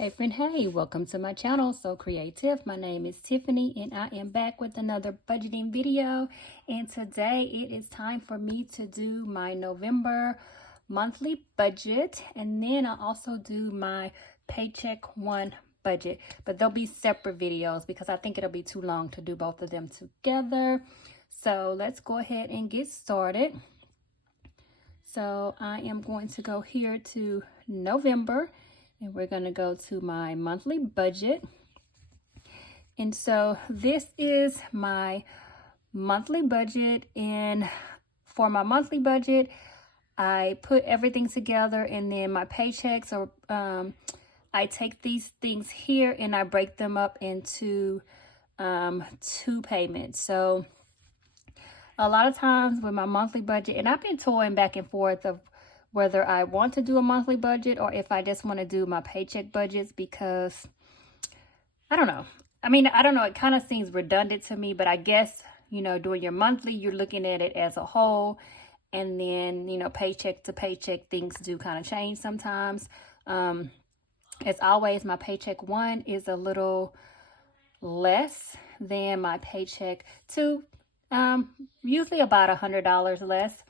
Hey friend, hey, welcome to my channel, So Creative. My name is Tiffany and I am back with another budgeting video. And today it is time for me to do my November monthly budget. And then I'll also do my paycheck one budget. But they'll be separate videos because I think it'll be too long to do both of them together. So let's go ahead and get started. So I am going to go here to November. And we're going to go to my monthly budget. And so this is my monthly budget. And for my monthly budget, I put everything together and then my paychecks are, I take these things here and I break them up into two payments. So a lot of times with my monthly budget, and I've been toying back and forth of whether I want to do a monthly budget or if I just want to do my paycheck budgets, because I don't know. I mean, I don't know. It kind of seems redundant to me, but I guess, doing your monthly, you're looking at it as a whole. And then, paycheck to paycheck, things do kind of change sometimes. As always, my paycheck one is a little less than my paycheck two. Usually about $100 less.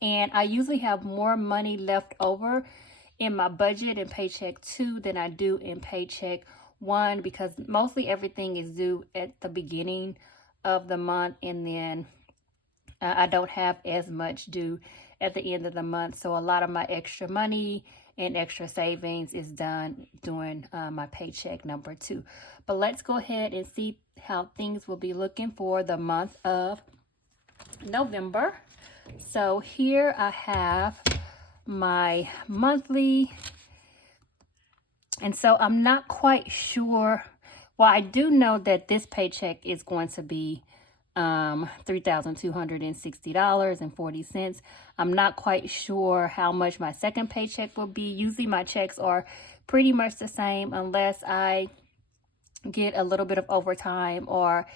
And I usually have more money left over in my budget in paycheck two than I do in paycheck one, because mostly everything is due at the beginning of the month, and then I don't have as much due at the end of the month. So a lot of my extra money and extra savings is done during my paycheck number two. But let's go ahead and see how things will be looking for the month of November. So here I have my monthly, and so I'm not quite sure. Well, I do know that this paycheck is going to be $3,260.40. I'm not quite sure how much my second paycheck will be. Usually my checks are pretty much the same unless I get a little bit of overtime, or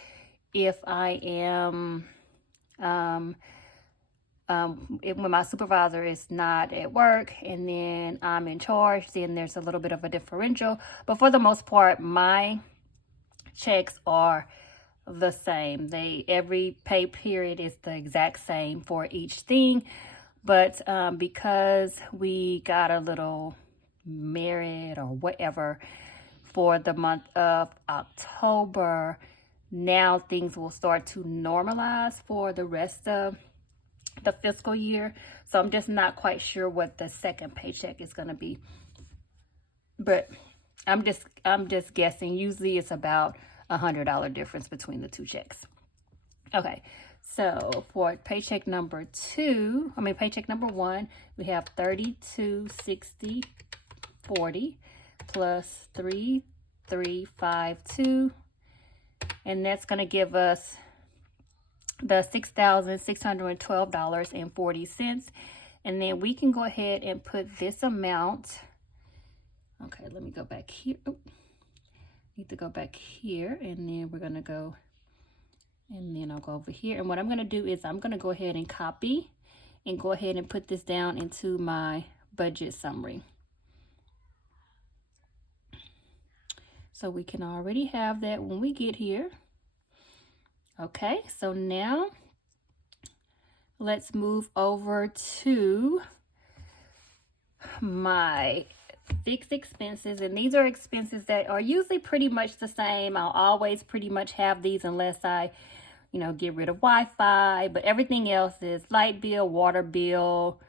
if I am when my supervisor is not at work and then I'm in charge, then there's a little bit of a differential. But for the most part, my checks are the same. Every pay period is the exact same for each thing. But because we got a little merit or whatever for the month of October, now things will start to normalize for the rest of the fiscal year. So I'm just not quite sure what the second paycheck is going to be, but I'm just guessing. Usually it's about $100 difference between the two checks. Okay, so for paycheck number one, we have 3260.40 plus 3352, and that's going to give us the $6,612.40. And then we can go ahead and put this amount. Okay, let me go back here. Need to go back here, and then we're gonna go, and then I'll go over here. And what I'm gonna do is I'm gonna go ahead and copy and go ahead and put this down into my budget summary. So we can already have that when we get here. Okay, so now let's move over to my fixed expenses. And these are expenses that are usually pretty much the same. I'll always pretty much have these unless I, get rid of Wi-Fi. But everything else is light bill, water bill,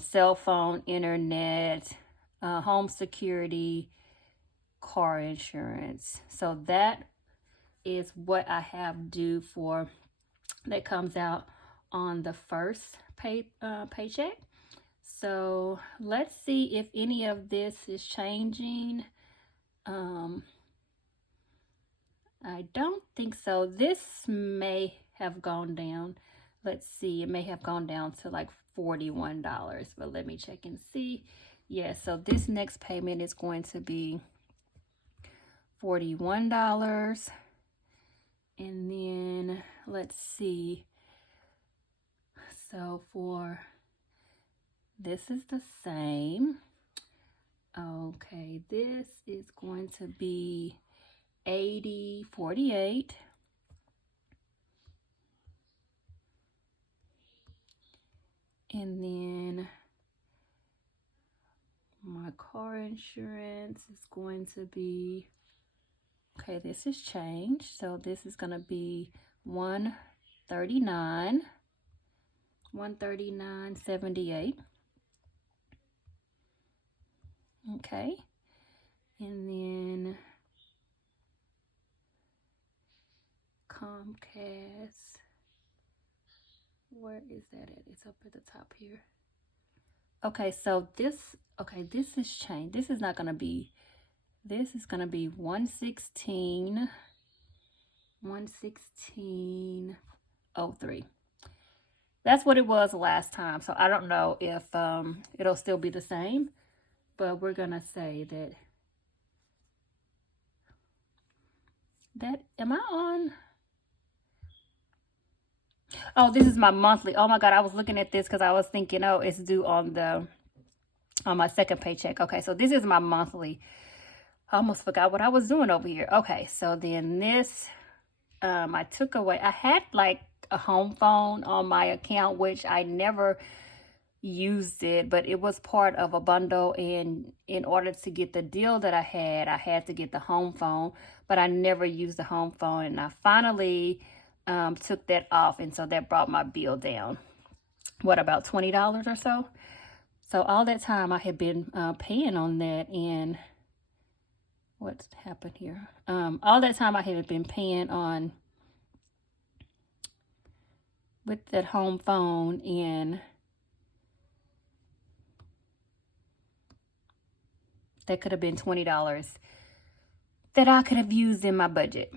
cell phone, internet, home security, car insurance. So that is what I have due for, that comes out on the first paycheck. So let's see if any of this is changing. I don't think so. This may have gone down. Let's see, it may have gone down to like $41, but let me check and see. Yeah, so this next payment is going to be $41. And then let's see. So for this is the same. Okay, this is going to be 80.48. And then my car insurance is going to be, okay, this is changed. So this is going to be 139.78. Okay. And then Comcast, where is that at? It's up at the top here. Okay, so this is changed. This is going to be 116.03. That's what it was last time. So I don't know if it'll still be the same, but we're gonna say that am I on? Oh, this is my monthly. Oh my God, I was looking at this because I was thinking, oh, it's due on my second paycheck. Okay, so this is my monthly. I almost forgot what I was doing over here. Okay, so then this, I took away, I had like a home phone on my account, which I never used it, but it was part of a bundle, and in order to get the deal that I had to get the home phone, but I never used the home phone, and I finally took that off, and so that brought my bill down. What, about $20 or so? So all that time I had been paying on that, and what's happened here? All that time I had been paying on with that home phone, and that could have been $20 that I could have used in my budget.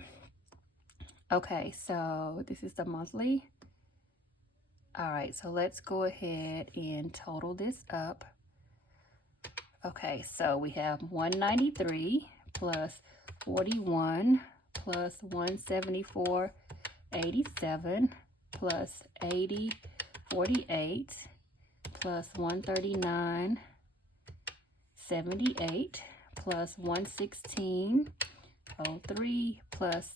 Okay, so this is the monthly. All right, so let's go ahead and total this up. Okay, so we have 193 plus 41 plus 174.87 plus 80.48 plus 139.78 plus 116.03 plus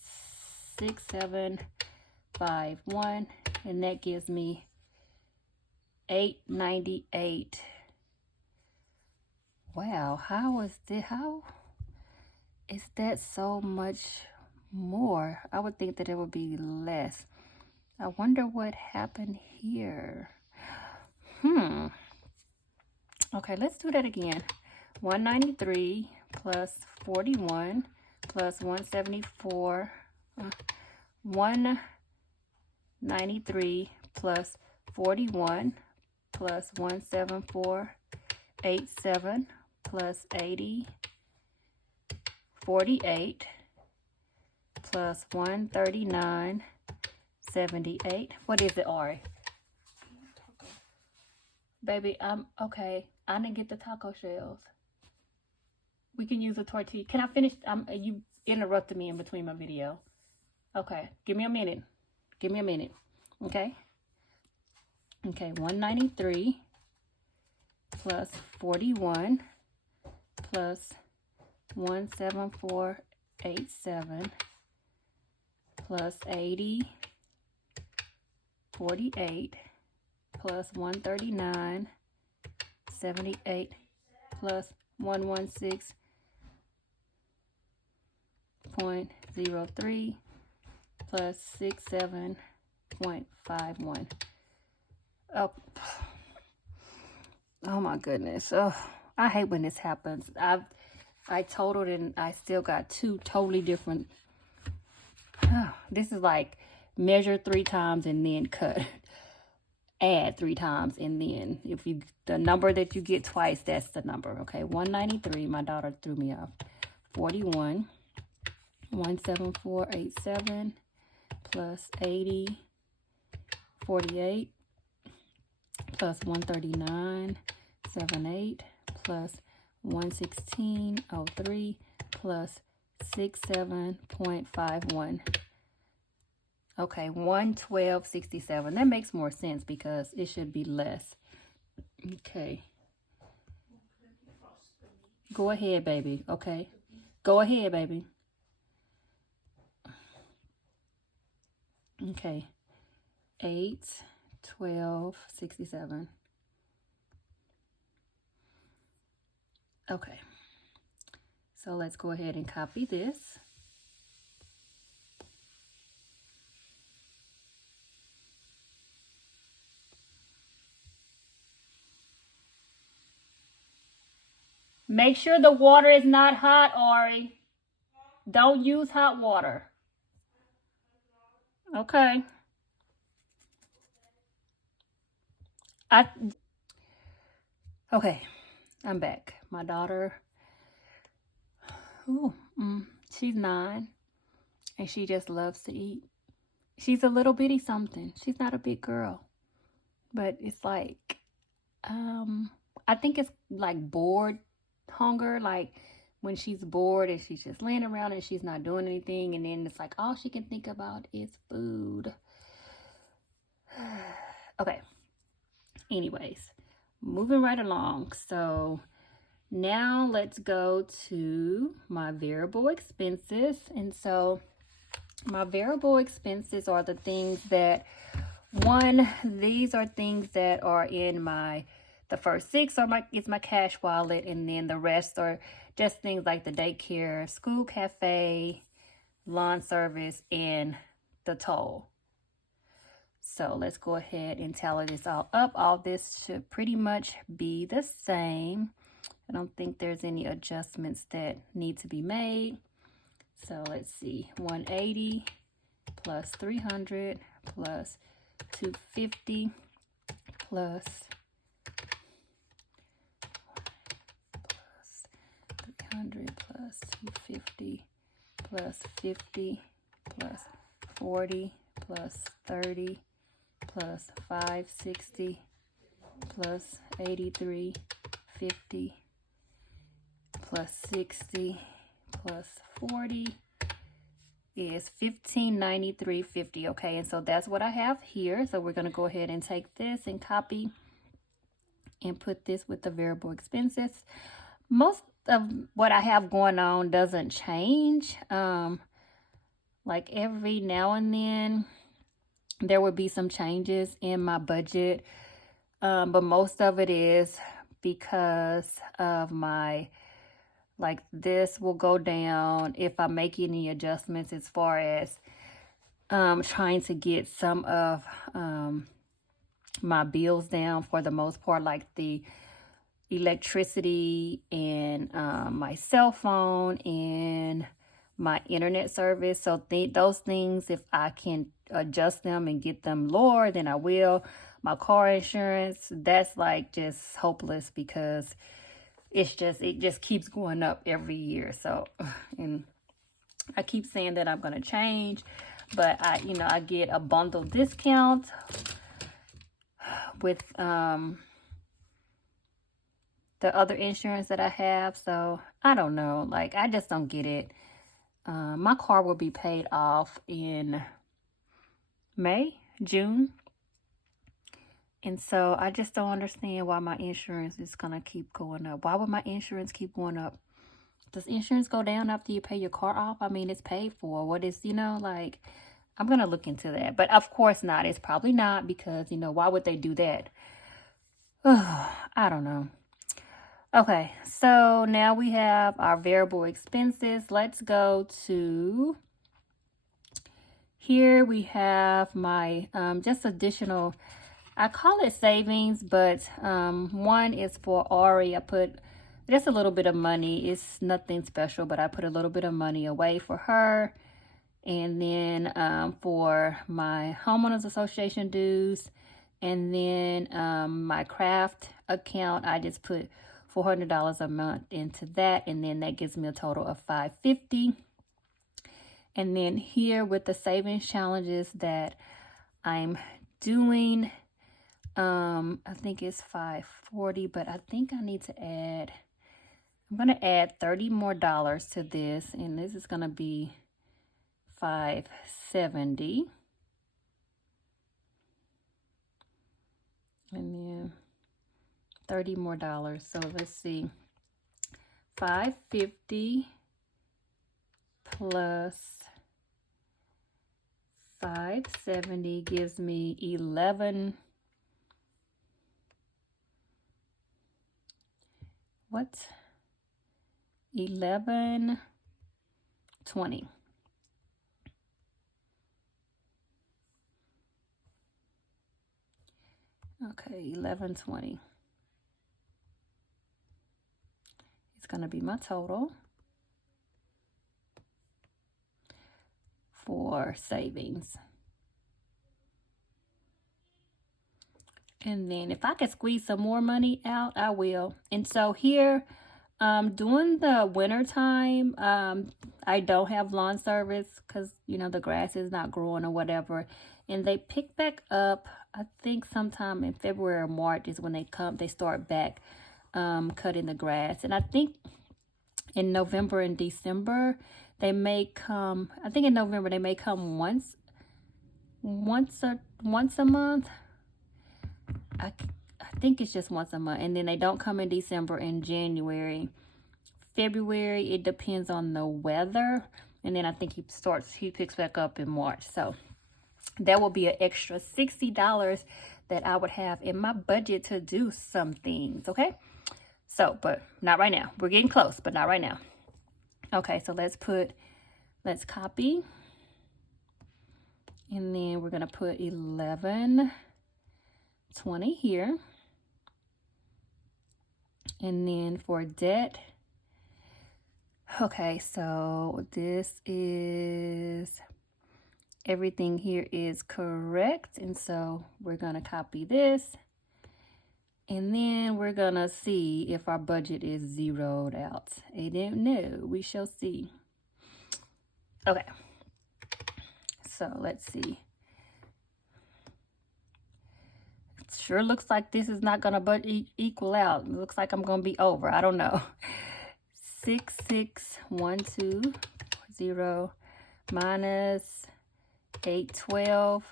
6751, and that gives me 898. Wow, how is that so much more? I would think that it would be less. I wonder what happened here. Okay, let's do that again. 193 plus 41 plus 174. 193 plus 41 plus 174.87 plus 80.48 plus 139.78. What is it, Ari? Baby, okay. I didn't get the taco shells. We can use a tortilla. Can I finish? You interrupted me in between my video. Okay, give me a minute. Okay. Okay, 193 plus 41 plus 174.87 plus 80.48 plus 139.78 plus 116.03 plus 67.51. Oh my goodness. Oh, I hate when this happens. I totaled and I still got two totally different. This is like measure 3 times and then cut. Add 3 times, and then if the number that you get twice, that's the number. Okay, 193. My daughter threw me off. 41, 174.87 plus 80.48 plus 139.78 plus 116.03 plus 67.51. Okay, 112.67. That makes more sense because it should be less. Okay. Go ahead, baby. Okay. Go ahead, baby. Okay. 8, 12, 67. Okay. So let's go ahead and copy this. Make sure the water is not hot, Ari. Don't use hot water. Okay. Okay, I'm back. My daughter, ooh, she's 9, and she just loves to eat. She's a little bitty something. She's not a big girl, but it's like, I think it's like bored hunger, like when she's bored and she's just laying around and she's not doing anything, and then it's like all she can think about is food. Okay. Anyways, moving right along. So now let's go to my variable expenses. And so my variable expenses are the things that, these are things that are in the first 6 is my cash wallet, and then the rest are just things like the daycare, school cafe, lawn service, and the toll. So let's go ahead and tally this all up. All this should pretty much be the same. I don't think there's any adjustments that need to be made. So let's see, 180 plus 300 plus 250 plus 300 plus 250 plus 50 plus 40 plus 30 plus 560 plus 8350 plus 60 plus 40 is 1593.50. Okay, and so that's what I have here. So we're going to go ahead and take this and copy and put this with the variable expenses. Most of what I have going on doesn't change. Like every now and then there would be some changes in my budget, but most of it is because of my, like, this will go down if I make any adjustments as far as trying to get some of my bills down for the most part, like the electricity and my cell phone and my internet service. So those things, if I can adjust them and get them lower, then I will. My car insurance, that's like just hopeless because it just keeps going up every year. So, and I keep saying that I'm going to change, but I get a bundle discount with the other insurance that I have. So I don't know, like, I just don't get it. My car will be paid off in June. And so I just don't understand why my insurance is going to keep going up. Why would my insurance keep going up? Does insurance go down after you pay your car off? I mean, it's paid for. What is, like, I'm going to look into that. But of course not. It's probably not because, why would they do that? I don't know. Okay, so now we have our variable expenses. Let's go to here. We have my just additional, I call it savings, but one is for Ari. I put just a little bit of money. It's nothing special, but I put a little bit of money away for her. And then for my homeowners association dues, and then my craft account, I just put $400 a month into that, and then that gives me a total of $550. And then here with the savings challenges that I'm doing, I think it's $540, but I think I need to add, I'm going to add $30 more to this, and this is going to be $570. And then $30 more. So let's see, 550 plus 570 gives me 11. What? 1120. Okay, 1120. It's going to be my total for savings. And then if I could squeeze some more money out, I will. And so here, during the winter time, I don't have lawn service because, you know, the grass is not growing or whatever. And they pick back up, I think sometime in February or March is when they start back cutting the grass. And I think in November and December, they may come, I think in November they may come once a month. I think it's just once a month. And then they don't come in December and January. February, it depends on the weather. And then I think he picks back up in March. So that will be an extra $60 that I would have in my budget to do some things, okay? So, but not right now. We're getting close, but not right now. Okay, so let's copy. And then we're going to put 1120 here. And then for debt, okay, so this is, everything here is correct. And so we're going to copy this. And then we're going to see if our budget is zeroed out. I don't know. We shall see. Okay. So let's see. It sure looks like this is not going to equal out. It looks like I'm going to be over. I don't know. 6612 minus 812.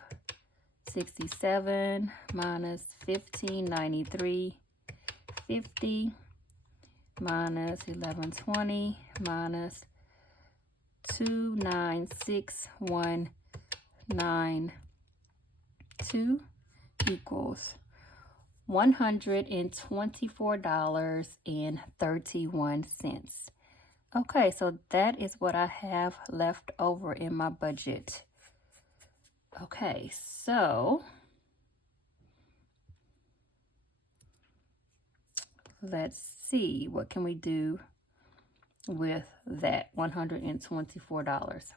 67 minus 1593, 50 minus 1120 minus 296192 equals $124.31. Okay, so that is what I have left over in my budget. Okay, so let's see, what can we do with that $124?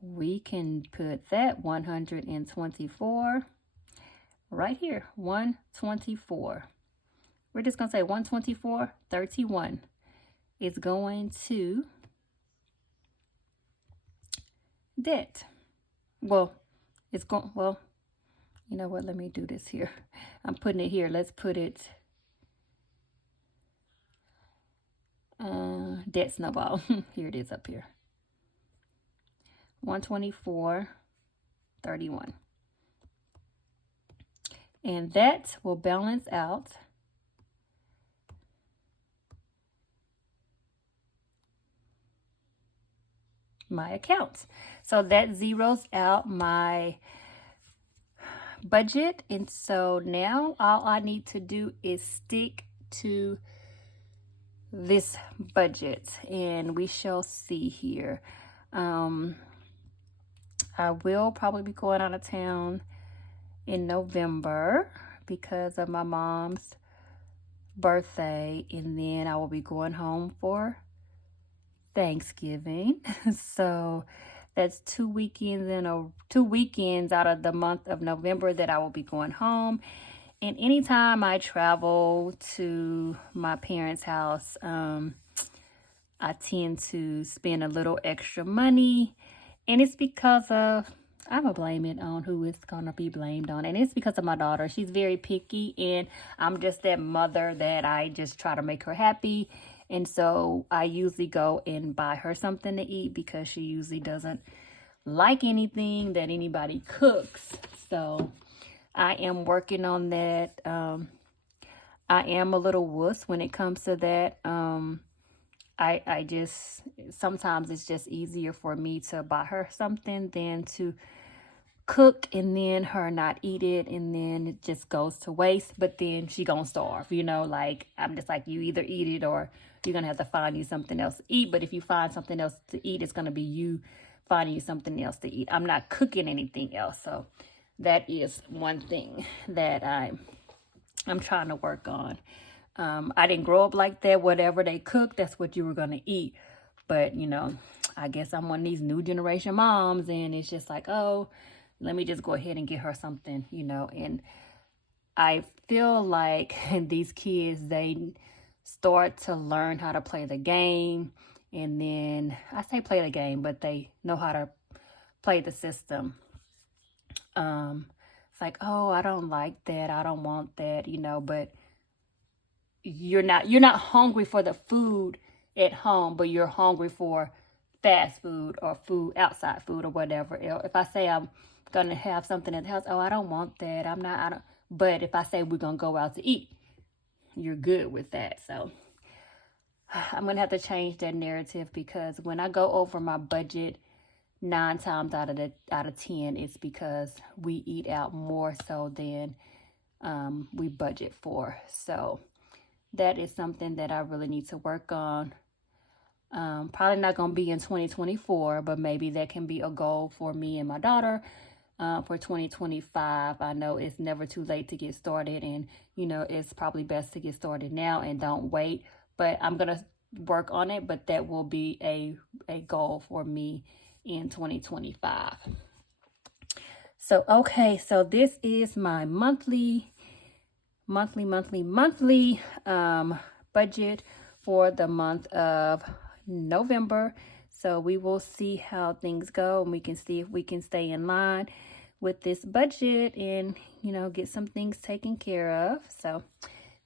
We can put that 124 right here, 124. We're just going to say 124.31 is going to debt. Well, it's going, well, you know what, let me do this here. I'm putting it here. Let's put it, debt snowball. Here it is up here. 124.31. And that will balance out my account. So that zeroes out my budget. And so now all I need to do is stick to this budget, and we shall see here. I will probably be going out of town in November because of my mom's birthday, and then I will be going home for Thanksgiving. So that's 2 weekends out of the month of November that I will be going home. And anytime I travel to my parents' house, I tend to spend a little extra money. And it's because of, I'm going to blame it on who it's going to be blamed on. And it's because of my daughter. She's very picky, and I'm just that mother that I just try to make her happy. And so I usually go and buy her something to eat because she usually doesn't like anything that anybody cooks. So I am working on that. I am a little wuss when it comes to that. I just, sometimes it's just easier for me to buy her something than to cook and then her not eat it, and then it just goes to waste, but then she gonna starve, you know. Like, I'm just like, you either eat it or you're gonna have to find you something else to eat. But if you find something else to eat, it's gonna be you finding you something else to eat. I'm not cooking anything else. So that is one thing that I'm trying to work on. I didn't grow up like that. Whatever they cook, that's what you were gonna eat. But you know, I guess I'm one of these new generation moms, and it's just like, oh, let me just go ahead and get her something, you know. And I feel like these kids, they start to learn how to play the game. And then, I say play the game, but they know how to play the system. It's like, oh, I don't like that, I don't want that, you know. But you're not hungry for the food at home, but you're hungry for fast food or food, outside food or whatever. If I say I'm gonna have something at the house, oh, I don't want that, I don't. But if I say we're gonna go out to eat, you're good with that. So I'm gonna have to change that narrative, because when I go over my budget, 9 times out of 10, it's because we eat out more so than we budget for. So that is something that I really need to work on. Probably not going to be in 2024, but maybe that can be a goal for me and my daughter for 2025. I know it's never too late to get started, and you know, it's probably best to get started now and don't wait. But I'm going to work on it, but that will be a goal for me in 2025. So, okay, so this is my monthly budget for the month of November. So we will see how things go, and we can see if we can stay in line with this budget and, you know, get some things taken care of. So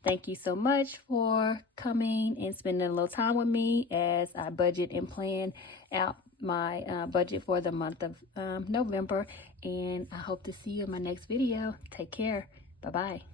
thank you so much for coming and spending a little time with me as I budget and plan out my budget for the month of November. And I hope to see you in my next video. Take care. Bye-bye.